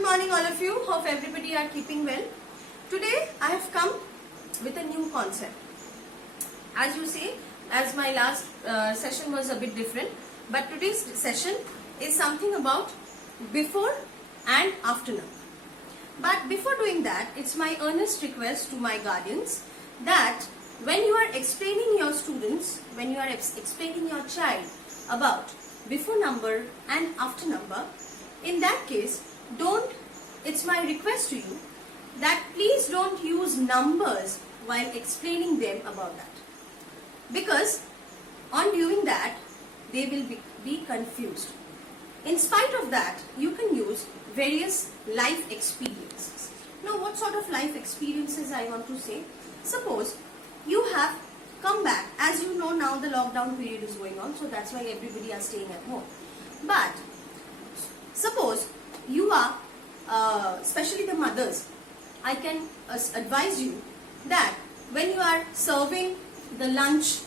Good morning all of you. Hope everybody are keeping well. Today I have come with a new concept. As you see, as my last session was a bit different, but today's session is something about before and after number. But before doing that, it's my earnest request to my guardians that when you are explaining your students, when you are explaining your child about before number and after number, in that case, it's my request to you that please don't use numbers while explaining them about that. Because on doing that, they will be confused. In spite of that, you can use various life experiences. Now, what sort of life experiences I want to say? Suppose you have come back. As you know, now the lockdown period is going on, so that's why everybody are staying at home. But suppose you are, especially the mothers, I can advise you that when you are serving the lunch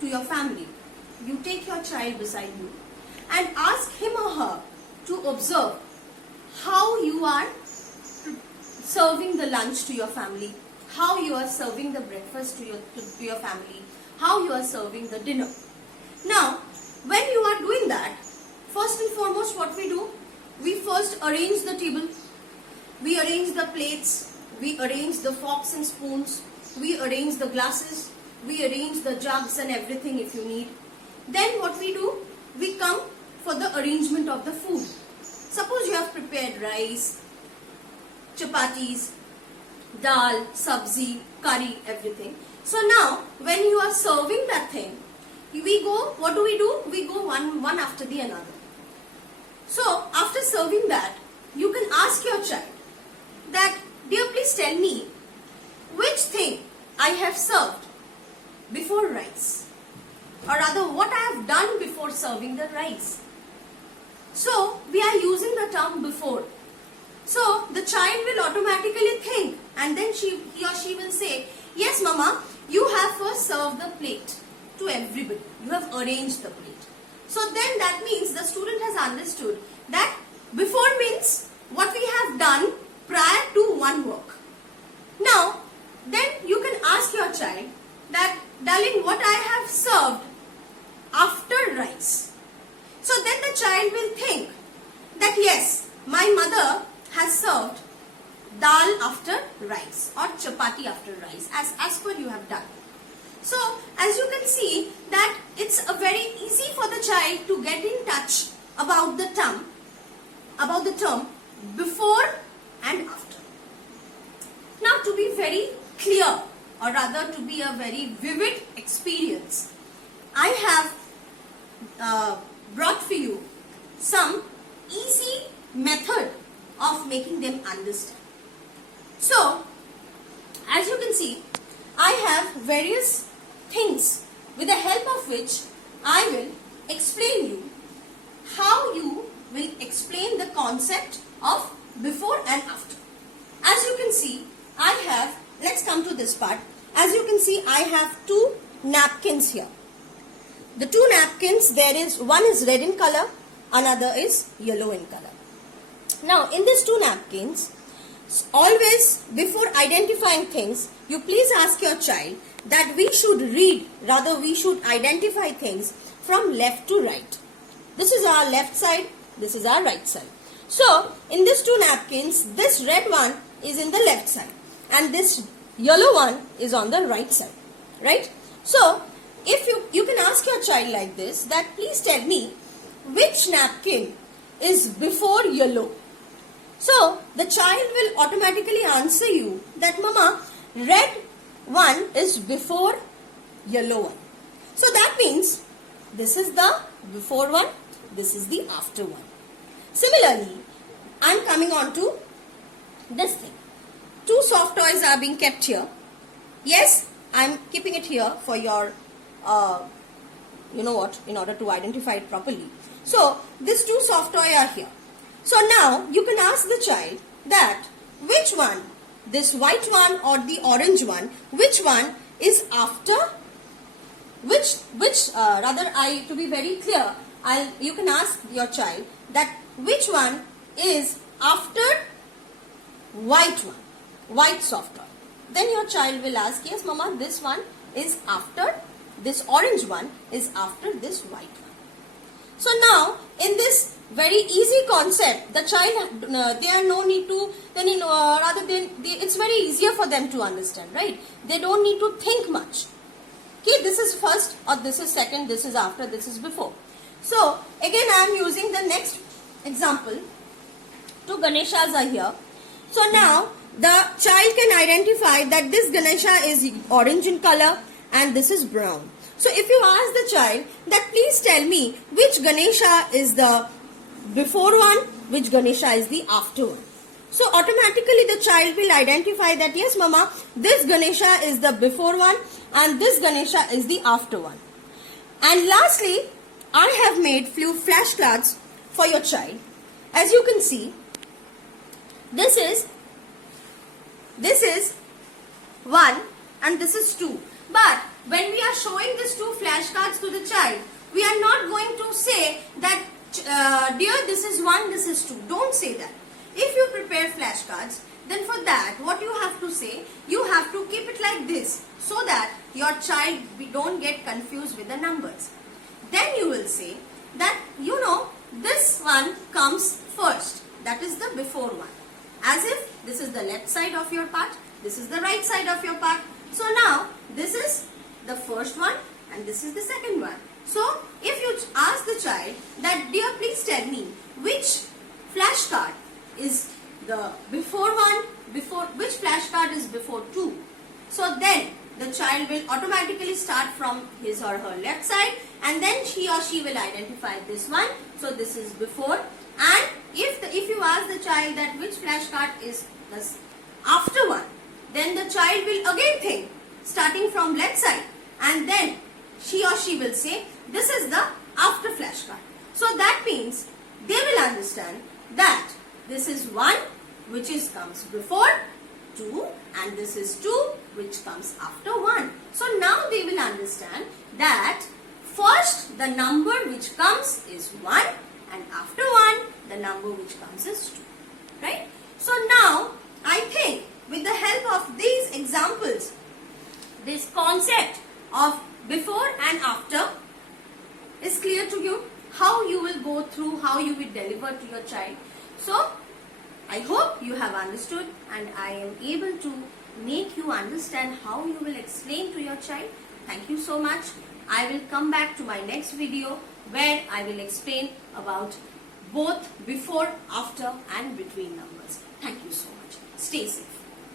to your family, you take your child beside you and ask him or her to observe how you are serving the lunch to your family, how you are serving the breakfast to your family, how you are serving the dinner. Now, when you are doing that, first and foremost, what we do? We first arrange the table, we arrange the plates, we arrange the forks and spoons, we arrange the glasses, we arrange the jugs and everything if you need. Then what we do? We come for the arrangement of the food. Suppose you have prepared rice, chapatis, dal, sabzi, curry, everything. So now, when you are serving that thing, we go, what do? We go one after the another. So, after serving that, you can ask your child that, dear, please tell me which thing I have served before rice, or rather what I have done before serving the rice. So, we are using the term before. So, the child will automatically think, and then he or she will say, yes, Mama, you have first served the plate to everybody. You have arranged the plate. So then that means the student has understood that before means what we have done prior to one work. Now, then you can ask your child that, darling, what I have served after rice. So then the child will think that yes, my mother has served dal after rice or chapati after rice as per you have done. So, as you can see that it's a very easy for the child to get in touch about the term before and after. Now, to be very clear, or rather to be a very vivid experience, I have brought for you some easy method of making them understand. So, as you can see, I have various things with the help of which I will explain you how you will explain the concept of before and after. As you can see, I have, let's come to this part. As you can see, I have two napkins here. The two napkins, one is red in color, another is yellow in color. Now, in these two napkins, always before identifying things, you please ask your child that we should identify things from left to right. This is our left side, this is our right side. So, in these two napkins, this red one is in the left side and this yellow one is on the right side, right? So, if you can ask your child like this, that please tell me which napkin is before yellow. So, the child will automatically answer you that, Mama, red one is before yellow one. So, that means this is the before one, this is the after one. Similarly, I am coming on to this thing. Two soft toys are being kept here. Yes, I am keeping it here for your, in order to identify it properly. So, these two soft toys are here. So now you can ask the child that which one, this white one or the orange one, which one is after, to be very clear, you can ask your child that which one is after white one, white soft toy. Then your child will ask, yes mama, this one is after, this orange one is after this white one. So now in this very easy concept, the child, there are no need to, it's very easier for them to understand, right? They don't need to think much. Okay, this is first, or this is second, this is after, this is before. So again I am using the next example. Two Ganeshas are here. So now the child can identify that this Ganesha is orange in color and this is brown. So if you ask the child that please tell me which Ganesha is the before one, which Ganesha is the after one. So automatically the child will identify that yes mama, this Ganesha is the before one and this Ganesha is the after one. And lastly, I have made few flashcards for your child. As you can see, this is 1 and this is 2. But when we are showing these two flashcards to the child, we are not going to say that dear, this is 1, this is 2. Don't say that. If you prepare flashcards, then for that what you have to say, you have to keep it like this so that your child don't get confused with the numbers. Then you will say that this one comes first, that is the before one. As if this is the left side of your part, this is the right side of your part. So now this is the first one and this is the second one. So if you ask the child that dear please tell me which flashcard is the before one, which flashcard is before 2. So then the child will automatically start from his or her left side and then he or she will identify this one. So this is before. And if you ask the child that which flashcard is the after one, then the child will again think starting from left side and then she or she will say this is the after flashcard. So that means they will understand that this is 1 which comes before 2 and this is 2 which comes after 1. So now they will understand that first the number which comes is 1 and after 1 the number which comes is 2. Right? So now I think with the help of these examples, this concept of before and after is clear to you, how you will go through, how you will deliver to your child. So I hope you have understood and I am able to make you understand how you will explain to your child. Thank you so much. I will come back to my next video where I will explain about both before, after and between numbers. Thank you so much. Stay safe.